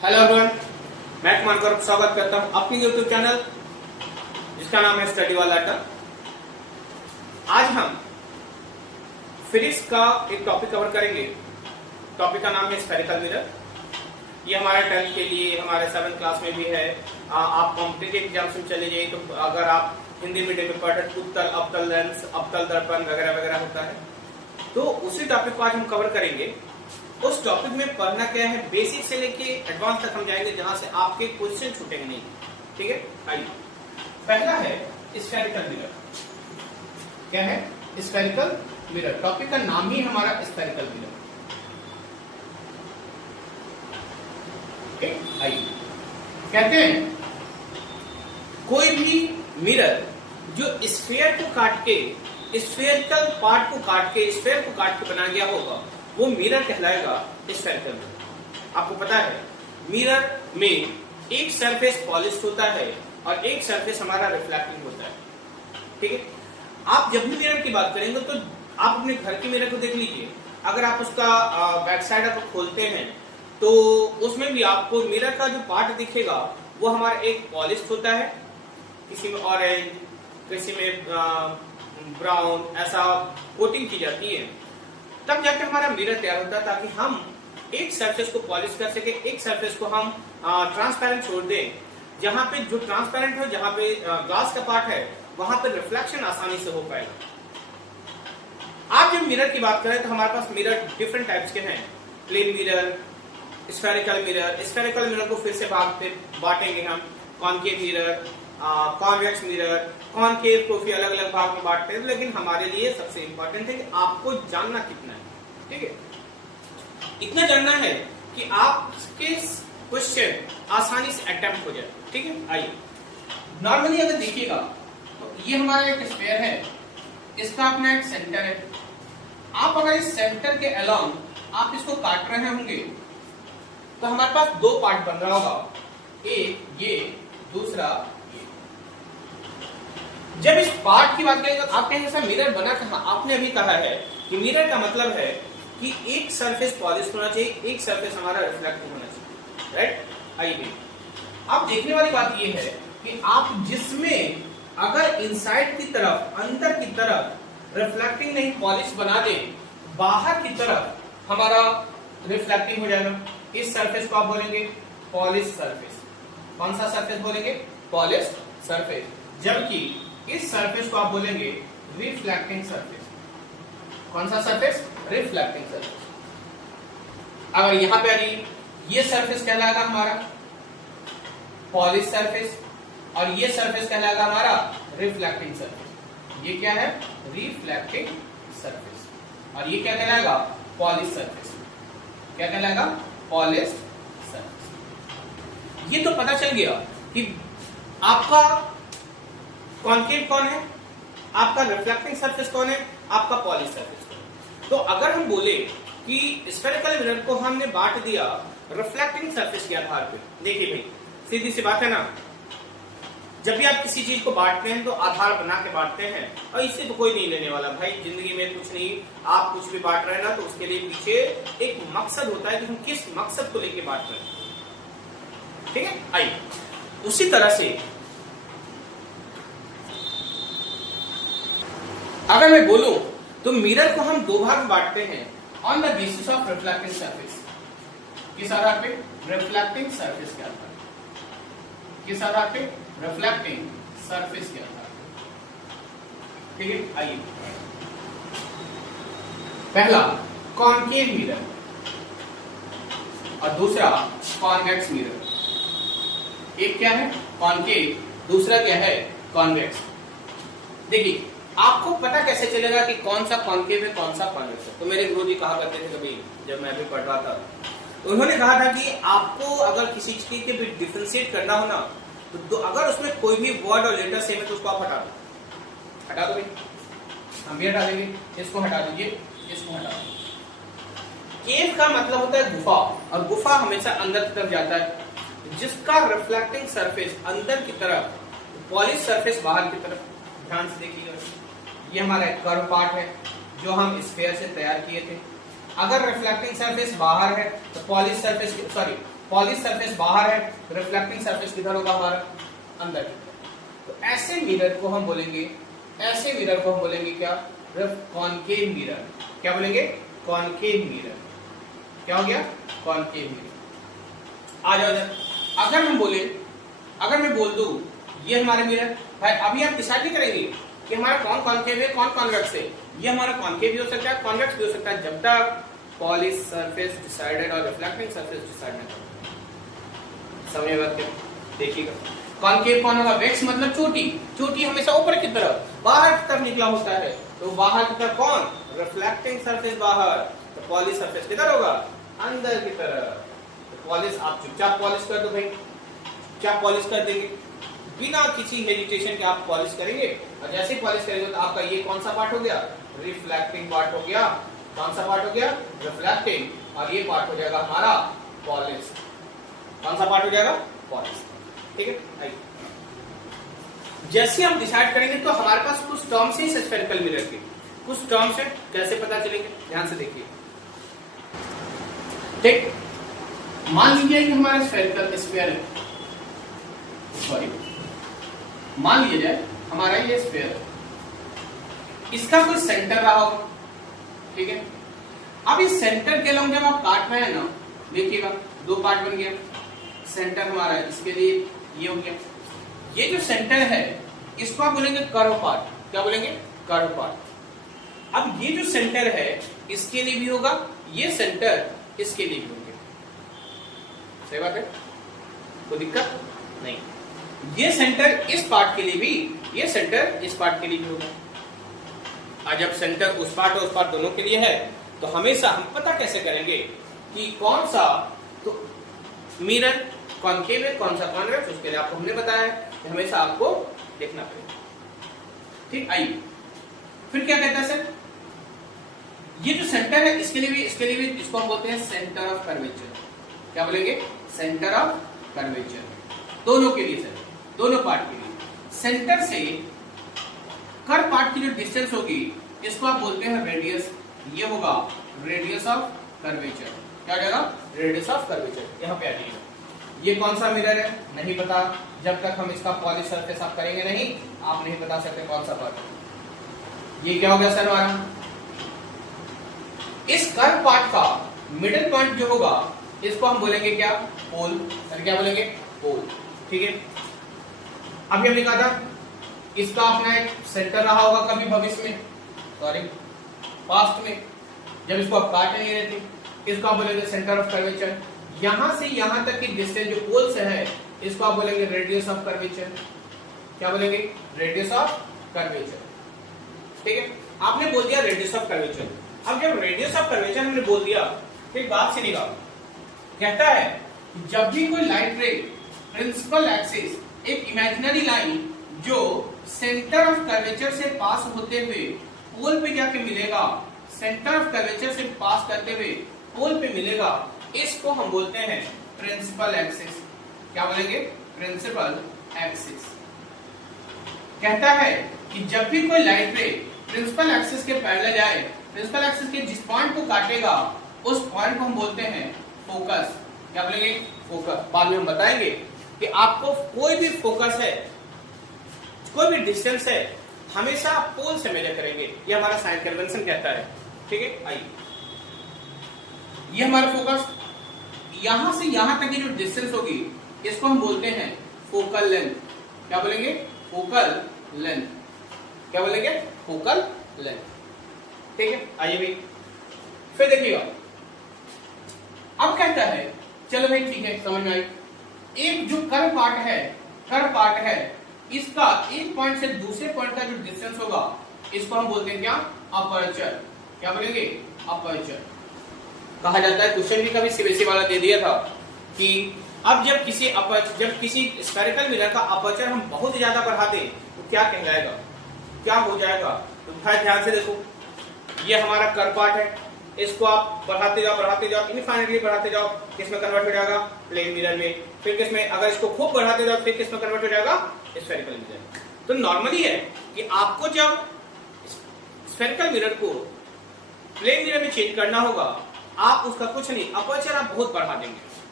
Hello everyone, मैं कुमार गौरव स्वागत करता हूं अपने यूट्यूब चैनल जिसका नाम है स्टडी वाला अड्डा। आज हम फिजिक्स का एक टॉपिक कवर करेंगे। टॉपिक का नाम है स्फेरिकल मिरर। ये हमारे 10th के लिए, हमारे 7th क्लास में भी है। आप कॉम्पिटिटिव एग्जाम्स में चले जाइए तो अगर आप हिंदी मीडियम में पढ़ रहे उत्तल, अवतल लेंस, अवतल दर्पण वगैरह वगैरह होता है, तो उसी टॉपिक को आज हम कवर करेंगे। उस टॉपिक में पढ़ना क्या है, बेसिक से लेके एडवांस तक हम जाएंगे, जहां से आपके क्वेश्चन छूटेंगे नहीं। ठीक है, आइए। पहला है स्फेरिकल मिरर। क्या है? Spherical mirror. टॉपिक का नाम ही हमारा स्फेरिकल मिरर। आइए, कहते हैं कोई भी मिरर जो स्फीयर को काट के, स्फेरिकल पार्ट को काट के, स्फीयर को काट के बनाया गया होगा, वो मिरर कहलाएगा स्फेरिकल मिरर। आपको पता है मिरर में एक सरफेस पॉलिश होता है और एक सरफेस हमारा रिफ्लेक्टिंग होता है। ठीक है, आप जब भी मिरर की बात करेंगे तो आप अपने घर के मिरर को देख लीजिए। अगर आप उसका बैक साइड आप खोलते हैं तो उसमें भी आपको मिरर का जो पार्ट दिखेगा वो हमारा एक पॉलिश होता है, किसी में ऑरेंज, किसी में ब्राउन, ऐसा कोटिंग की जाती है, तब जाकर हमारा मिरर तैयार होता है, ताकि हम एक सरफेस को पॉलिश कर सके, एक सरफेस को हम ट्रांसपेरेंट छोड़ दें। जहां पे जो ट्रांसपेरेंट है, जहां पे ग्लास का पार्ट है, वहां पे रिफ्लेक्शन आसानी से हो पाएगा। आप जब मिरर की बात करें तो हमारे पास मिरर डिफरेंट टाइप्स के हैं। Plane mirror, spherical mirror. Spherical mirror को फिर से बांटेंगे हम, concave mirror, convex mirror. Concave को फिर अलग अलग भाग में बांटते हैं, लेकिन हमारे लिए सबसे इंपॉर्टेंट है कि आपको जानना कितना है। ठीक है, इतना जानना है कि आपके क्वेश्चन आसानी से अटेम्प्ट हो जाए। ठीक है, आइए। नॉर्मली अगर देखिएगा तो ये हमारा एक स्फीयर है, इसका अपना एक सेंटर है। आप अगर इस सेंटर के अलोंग आप इसको काट रहे होंगे तो हमारे पास दो पार्ट बन रहा होगा, एक ये, दूसरा ये। जब इस पार्ट की बात करेंगे तो आप कहेंगे सर मिरर बना कहां? आपने अभी कहा है कि मिरर का मतलब है कि एक सरफेस पॉलिश होना चाहिए, एक सरफेस हमारा रिफ्लेक्टिव होना चाहिए। राइट, आइए। अब देखने वाली बात यह है कि आप जिसमें अगर इनसाइड की तरफ, अंदर की तरफ रिफ्लेक्टिंग नहीं पॉलिश बना दें, बाहर की तरफ हमारा रिफ्लेक्टिंग हो जाएगा। इस सरफेस को आप बोलेंगे पॉलिश सरफेस। कौन सा सरफेस बोलेंगे? Polish surface. जबकि इस सरफेस को आप बोलेंगे रिफ्लेक्टिंग सरफेस। कौन सा सरफेस? Reflecting surface. अगर यहां पे आ जाइए, ये सरफेस कहलाएगा हमारा पॉलिश सरफेस और ये सरफेस कहलाएगा हमारा रिफ्लेक्टिंग सरफेस। ये क्या है? Reflecting surface. और ये क्या कहलाएगा? Polish surface. क्या कहलाएगा? Polish surface. ये तो पता चल गया कि आपका कॉनकेव कौन है, आपका रिफ्लेक्टिंग सरफेस कौन है, आपका पॉलिश सरफेस कौन है। तो अगर हम बोले कि स्फेरिकल मिरर को हमने बांट दिया रिफ्लेक्टिंग सरफेस के आधार पे, देखिए भाई सीधी सी बात है ना, जब भी आप किसी चीज को बांटते हैं तो आधार बना के बांटते हैं, और इससे तो कोई नहीं लेने वाला भाई। जिंदगी में कुछ नहीं, आप कुछ भी बांट रहे हैं ना तो उसके लिए पीछे एक मकसद होता है कि हम किस मकसद को लेके बांट रहे हैं। ठीक है, आइए। उसी तरह से अगर मैं बोलूं तो मिरर को हम दो भाग में बांटते हैं on the basis of reflecting surface. किस आधार पे? रिफ्लेक्टिंग सरफेस के आधार पे। किस आधार पे? रिफ्लेक्टिंग सरफेस के आधार पे। ठीक है, आइए। पहला कॉनकेव मिरर और दूसरा कॉन्वेक्स मिरर। एक क्या है? कॉनकेव, दूसरा क्या है? कॉन्वेक्स। देखिए, आपको पता कैसे चलेगा कि कौन सा कॉनकेव है, कौन सा कॉन्वेक्स है? तो मेरे गुरुजी कहा करते थे कभी, जब मैं भी पढ़ रहा था, तो उन्होंने कहा था कि आपको अगर किसी चीज के भी डिफरेंशिएट करना हो ना, तो अगर उसमें कोई भी वर्ड और लेटर सेम है तो उसको आप हटा दो। हटा दो भाई, हम भी हटा देंगे। इसको हटा दीजिए, इसको हटा दो। केव का मतलब होता है गुफा, और गुफा हमेशा अंदर की तरफ जाता है, जिसका रिफ्लेक्टिंग सरफेस अंदर की तरफ, पॉलिश सरफेस बाहर की तरफ। ध्यान से देखिएगा, ये हमारा एक कर्व पार्ट है जो हम स्फीयर से तैयार किए थे। अगर रिफ्लेक्टिंग सरफेस बाहर है तो polish surface, sorry polish surface बाहर है, रिफ्लेक्टिंग सरफेस किधर होगा हमारा, अंदर की तरफ। तो ऐसे मिरर को हम बोलेंगे, ऐसे मिरर को हम बोलेंगे क्या, कॉनकेव मिरर। क्या बोलेंगे, कॉनकेव मिरर। क्या हो गया, कॉनकेव मिरर। आ जाओ, अगर हम बोले, अगर मैं बोल दूं ये हमारा मिरर भाई, अभी आप डिसाइड नहीं करेंगे कि हमारा कौन कॉनकेव है कौन कॉन्वेक्स है। ये हमारा कॉनकेव भी हो सकता है, कॉन्वेक्स भी हो सकता है, जब तक पॉलिश सरफेस डिसाइडेड और रिफ्लेक्टिंग सरफेस डिसाइड नहीं करता। समझ बात क्या, देखिएगा कॉनकेव कौन होगा, वेक्स मतलब चोटी, चोटी हमेशा ऊपर की तरफ बाहर की तरफ निकला होता है, तो बाहर की तरफ कौन, रिफ्लेक्टिंग सरफेस बाहर, तो पॉलिश सरफेस किधर होगा, अंदर की तरफ। तो पॉलिश आप चुपचाप पॉलिश कर दो भाई, चुपचाप पॉलिश कर देंगे बिना किसी हेजिटेशन के आप पॉलिश करेंगे, और जैसे ही पॉलिश करेंगे तो आपका ये कौन सा पार्ट हो गया, रिफ्लेक्टिंग पार्ट हो गया। कौन सा पार्ट हो गया, रिफ्लेक्टिंग, और ये पार्ट हो जाएगा हमारा पॉलिश। कौन सा पार्ट हो जाएगा, पॉलिश। ठीक है, जैसे हम डिसाइड करेंगे तो हमारे पास कुछ टर्म्स है स्फेरिकल मिरर के, कुछ टर्म्स है, कैसे पता चलेंगे, ध्यान से देखिए। ठीक, मान लीजिए कि हमारा स्फेरिकल स्फीयर है, सॉरी मान लिया जाए हमारा ये स्फीयर है, इसका कोई सेंटर रहा होगा, ठीक है। अब इस सेंटर के अलॉन्ग जब आप काट रहे हैं ना, देखिएगा दो पार्ट बन गया, सेंटर हमारा इसके लिए ये हो गया, ये जो सेंटर है इसको आप बोलेंगे कर्व पार्ट। क्या बोलेंगे, कर्व पार्ट। अब ये जो सेंटर है इसके लिए भी होगा, ये सेंटर इसके लिए भी होंगे, सही बात है, कोई दिक्कत नहीं। ये सेंटर इस पार्ट के लिए भी, ये सेंटर इस पार्ट के लिए भी होगा। और जब सेंटर उस पार्ट और उस पार्ट दोनों के लिए है तो हमेशा हम पता कैसे करेंगे कि कौन सा तो मिरर कॉनकेव है कौन सा कॉन्वेक्स, उसके लिए आपको हमने बताया कि हमेशा आपको देखना पड़ेगा। ठीक, आइए फिर क्या कहता है सर, ये जो सेंटर है इसके लिए भी इसको हम बोलते हैं सेंटर ऑफ कर्वेचर। क्या बोलेंगे, सेंटर ऑफ कर्वेचर, दोनों के लिए सर, दोनों पार्ट के लिए। सेंटर से कर्व पार्ट की जो डिस्टेंस होगी इसको आप बोलते हैं रेडियस, ये होगा रेडियस ऑफ कर्वेचर। क्या हो जाएगा, रेडियस ऑफ कर्वेचर। यहाँ पे आ जाइए, ये कौन सा मिरर है नहीं पता, जब तक हम इसका पॉलिश सरफेस आप करेंगे नहीं, आप नहीं बता सकते कौन सा पार्ट। ये क्या हो गया सर हमारा, इस कर्व पार्ट का मिडिल पॉइंट जो होगा इसको हम बोलेंगे क्या, पोल। क्या बोलेंगे, पोल। ठीक है, अभी हमने कहा था इसका अपना एक सेंटर रहा होगा कभी भविष्य में, सॉरी पास्ट में, जब इसको आप काट नहीं रहे थे, इसको आप बोलेंगे सेंटर ऑफ कर्वेचर। यहां से यहां तक की डिस्टेंस जो पोल से है इसको आप बोलेंगे रेडियस ऑफ कर्वेचर। क्या बोलेंगे, रेडियस ऑफ कर्वेचर। ठीक है, आपने बोल दिया रेडियस ऑफ कर्वेचर। अब जब रेडियस ऑफ कर्वेचर हमने बोल दिया, फिर बात से निकाल, कहता है जब भी कोई लाइट रे प्रिंसिपल एक्सिस, एक इमेजिनरी लाइन जो सेंटर ऑफ कर्वेचर से पास होते हुए पोल पे जाके मिलेगा, सेंटर ऑफ कर्वेचर से पास करते हुए पोल पे मिलेगा, इसको हम बोलते हैं प्रिंसिपल एक्सिस। क्या बोलेंगे, प्रिंसिपल एक्सिस। कहता है कि जब भी कोई लाइट रे प्रिंसिपल एक्सिस के पैरेलल जाए, प्रिंसिपल एक्सिस के जिस पॉइंट को काटेगा उस पॉइंट को हम बोलते हैं फोकस। क्या बोलेंगे, फोकस। बाद में हम बताएंगे कि आपको कोई भी फोकस है, कोई भी डिस्टेंस है, हमेशा पोल से मेजर करेंगे, ये हमारा साइन कन्वेंशन कहता है। ठीक है, आइए ये हमारा फोकस, यहां से यहां तक की जो डिस्टेंस होगी इसको हम बोलते हैं फोकल लेंथ। क्या बोलेंगे, फोकल लेंथ। क्या बोलेंगे, फोकल लेंथ। ठीक है, आइए भाई फिर देखिएगा, अब कहता है, चलो भाई ठीक है समझ में आई, एक जो कर्व पार्ट है, इसका एक पॉइंट से दूसरे पॉइंट का जो डिस्टेंस होगा इसको हम बोलते हैं क्या, अपर्चर। क्या बोलेंगे, अपर्चर कहा जाता है। क्वेश्चन भी कभी सीबीएसई वाला दे दिया था कि अब जब किसी स्फेरिकल मिरर का अपर्चर हम बहुत ज्यादा बढ़ा दें तो क्या कहलाएगा, क्या हो जाएगा। तो ध्यान से देखो, ये हमारा कर्व पार्ट है, इसको आप बढ़ाते जाओ इनफाइनाइटली बढ़ाते जाओ, किसमें कन्वर्ट हो जाएगा, प्लेन मिरर में। फिर किसमें, अगर इसको खूब बढ़ाते जाओ फिर किसमें कन्वर्ट हो जाएगा, स्फेरिकल मिरर। तो नॉर्मली है कि आपको जब स्फेरिकल मिरर को प्लेन मिरर में चेंज करना होगा, आप उसका कुछ नहीं, अपर्चर आप बहुत बढ़ा देंगे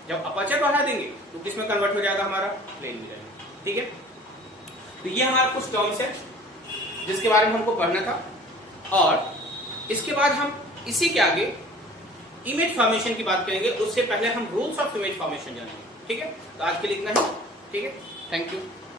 जब अपर्चर बढ़ा देंगे तो किस में कन्वर्ट हो जाएगा हमारा, प्लेन मिरर। ठीक है, तो ये हमारा कुछ टर्म्स है जिसके बारे में हमको पढ़ना था। और इसके बाद हम इसी के आगे इमेज फॉर्मेशन की बात करेंगे, उससे पहले हम रूल्स ऑफ इमेज फॉर्मेशन जानेंगे। ठीक है, तो आज के लिए इतना ही। ठीक है, थैंक यू।